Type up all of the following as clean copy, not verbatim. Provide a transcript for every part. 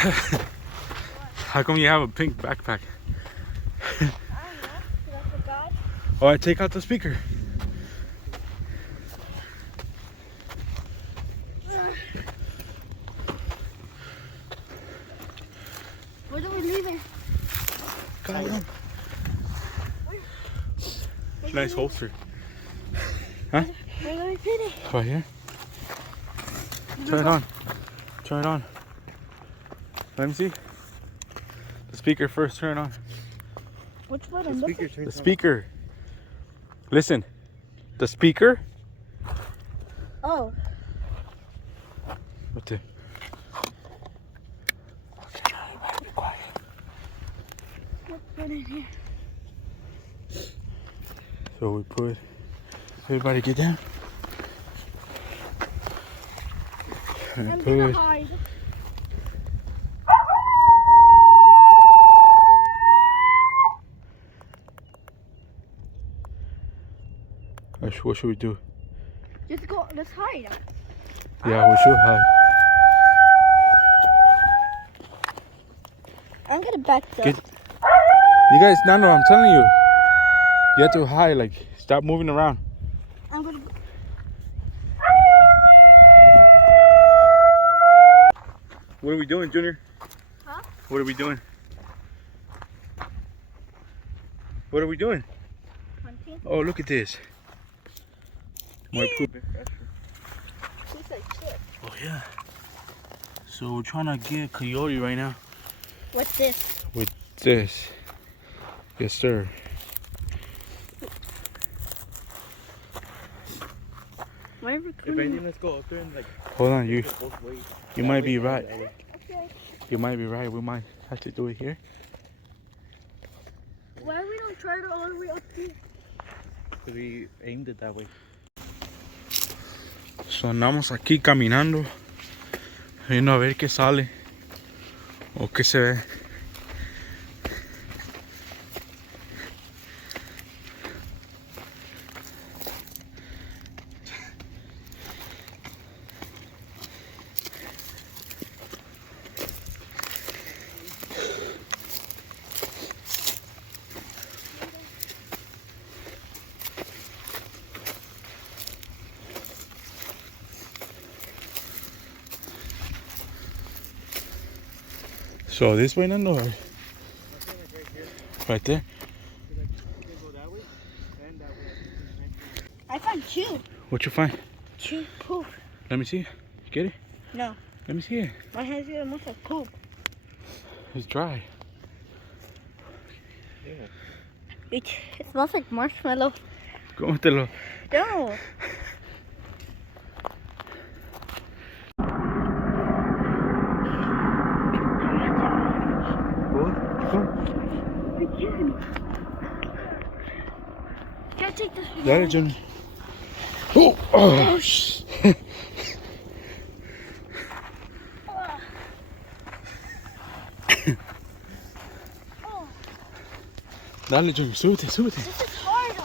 How come you have a pink backpack? I don't know. That's a god. Alright, take out the speaker. Where do we leave it? Nice holster. Huh? Where do we put it? Right here. Turn it on. Turn it on. Let me see. The speaker first, turn it on. Which button? The speaker. Listen. The speaker. Oh. What the? Okay, everybody be quiet. Let's put it here. So we put. Everybody get down. And I'm put. gonna hide. What should we do? Just go. Let's hide. Yeah, we should hide. I'm gonna back up. You guys, no, I'm telling you. You have to hide, like, stop moving around. I'm gonna. What are we doing, Junior? Huh? What are we doing? What are we doing? Hunting. Oh, look at this. More poop. Piece of shit. Oh, yeah. So we're trying to get Coyote right now. What's this? With this. Yes, sir. Why are we If anything, let's go up there and like. Hold on, you Both ways. might be right. Okay. You might be right. We might have to do it here. Why we don't try it all the way up here? Because we aimed it that way. So andamos aquí caminando, viendo a ver qué sale o qué se ve. So this way, Nando, or right there? I found two. What you find? Two poop. Let me see. Get it? No. Let me see it. My hands are almost like poop. It's dry. It smells like marshmallow. Cómetelo. No. Can I take this one? Dale, Junior. Oh! Oh! Dale, Junior, súbete, súbete. This is hard.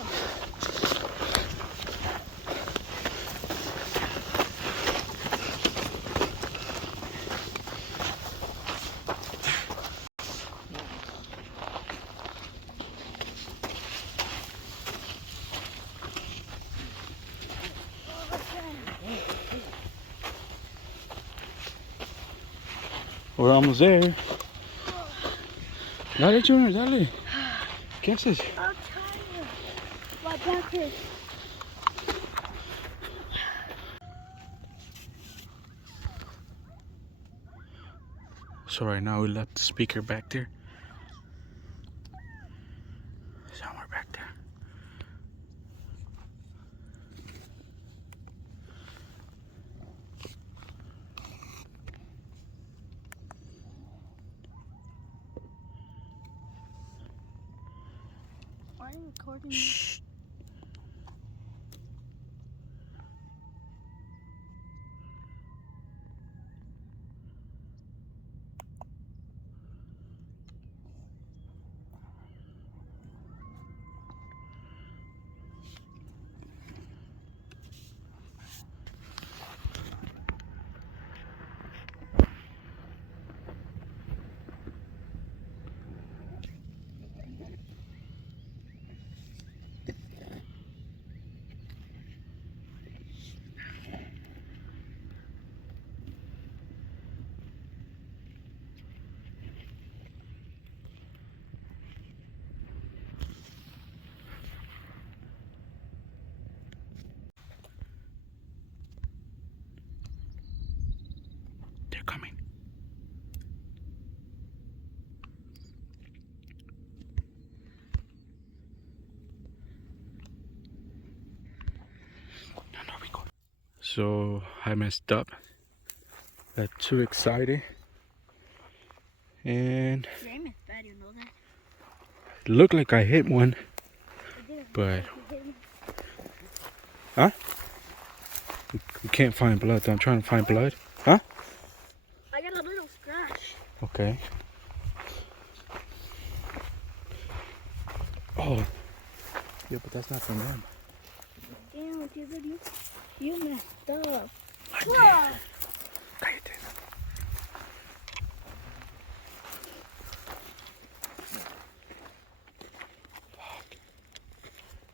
We're almost there. Dale, Junior, dale. ¿Qué haces? I'm tired. My back hurts. So right now we left the speaker back there. Somewhere back there. Why are you recording? Shh. They're coming. So I messed up. Got too excited. And Your aim is bad, you know that. it looked like I hit one. But huh? We can't find blood. I'm trying to find blood. Huh? I got a little scratch. Okay. Oh. Yeah, but that's not from them. Damn, dude, you messed up. Coyote.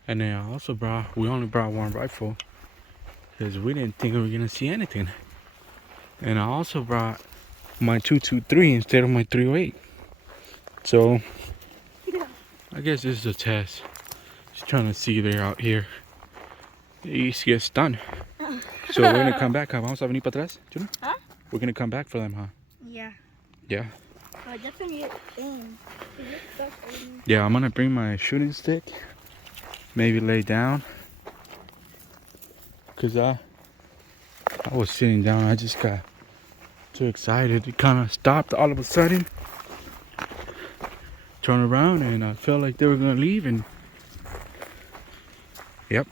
And then I also we only brought one rifle because we didn't think we were gonna see anything. And I also brought my 223 instead of my 308. So I guess this is a test. Just trying to see they're out here. You get stunned. So we're gonna come back, huh? Vamos a venir para atrás, Juno? Huh? We're gonna come back for them, huh? Yeah. Yeah. I definitely aim. Yeah, I'm gonna bring my shooting stick. Maybe lay down. Cause I was sitting down. I just got too excited. It kind of stopped all of a sudden. Turned around and I felt like they were gonna leave. And yep.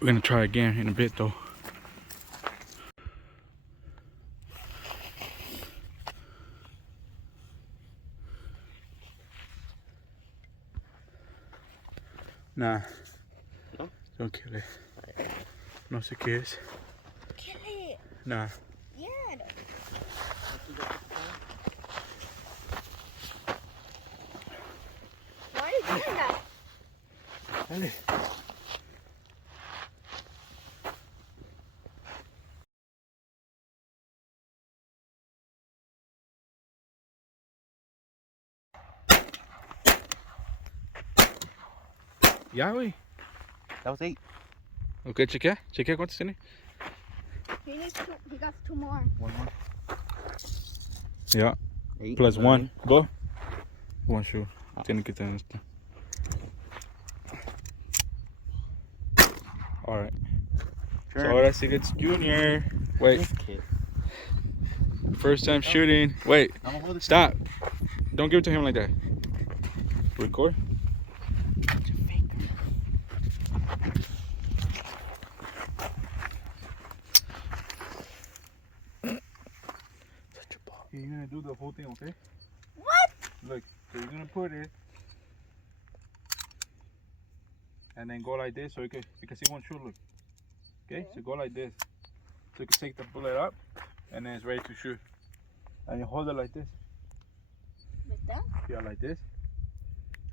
We're gonna try again in a bit though. Nah. No? Don't kill it. No sé qué es. Kill it. Nah. Yeah. Why are you doing that? Dale. Ya, güey. That was 8. Ok, chequea. Chequea cuántos tiene. He got 2 more. 1 more. Yeah. 8 Plus 9. 1. Go. One shoe. Tiene que tener esto. Alright. So ahora sí it's Junior. Wait. This kid. First time shooting. Wait. I'm gonna hold it. Stop. Don't give it to him like that. Record. You're gonna do the whole thing, okay? What? Look, so you're gonna put it and then go like this so you can see one shoot. Look. Okay? So go like this. So you can take the bullet up and then it's ready to shoot. And you hold it like this. Like that? Yeah, like this.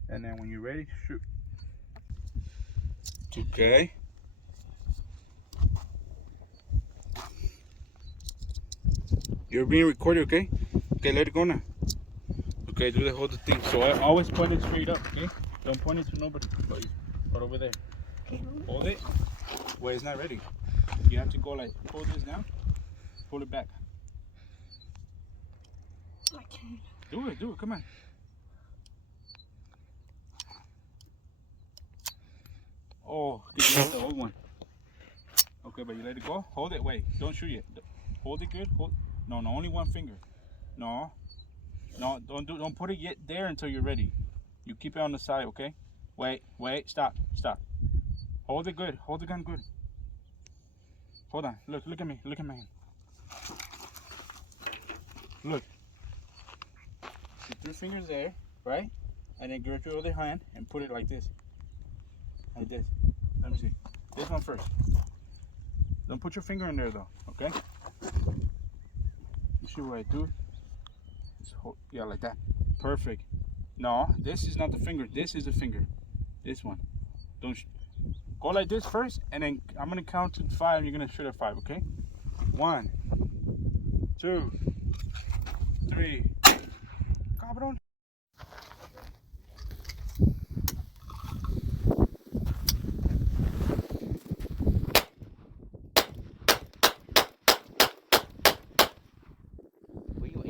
And then when you're ready, shoot. Okay. You're being recorded, okay? Okay, let it go now. Okay, do the whole thing. So I always point it straight up, okay? Don't point it to nobody, but over there. Okay. Hold it. Wait, it's not ready. You have to go like, pull this down, pull it back. I can't. Do it, come on. Oh, you got the old one. Okay, but you let it go. Hold it, wait, don't shoot yet. Hold it good, no, only one finger. No, don't put it yet there until you're ready. You keep it on the side, okay? Wait, stop. Hold it good, hold the gun good. Hold on, look at me, look at my hand. Look. See 3 fingers there, right? And then grab your other hand and put it like this. Like this. Let me see. This one first. Don't put your finger in there though, okay? You see what I do? Yeah, like that. Perfect. No, this is not the finger. This is the finger. This one. Don't go like this first, and then I'm gonna count to 5, and you're gonna shoot at 5. Okay? 1, 2, 3. Cabrón.